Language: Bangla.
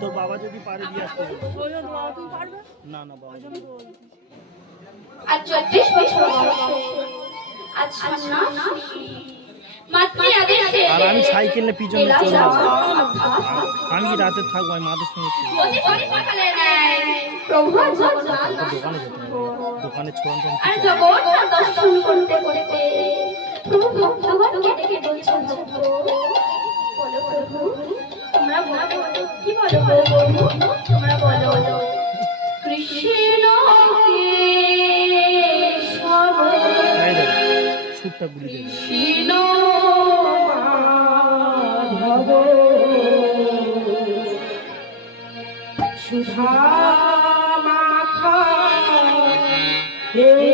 তোর বাবা যদি পারে দিয়ে আসতে না না বাবা আর 34 বছর বয়সে আচ্ছা না মাতৃ আদেশে আর আমি সাইকেল নিয়ে পিছনে চলে যাব আমি কি রাতে থাকবো আমি মাদের সঙ্গে প্রতি সকালে নাই প্রভু জগন্নাথ দোকানে যেতে হবে দোকানে ছোড়ান আর জগন্নাথ দর্শন করতে করতে প্রভু ভক্তগণকে ডেকে বলছেন বলো প্রভু তোমরা বলো কি বলো প্রভু তোমরা বলো কৃষ্ণ কেশব সুটটা গুলি দেবে কৃষ্ণ মাধব সুধা মাখা হে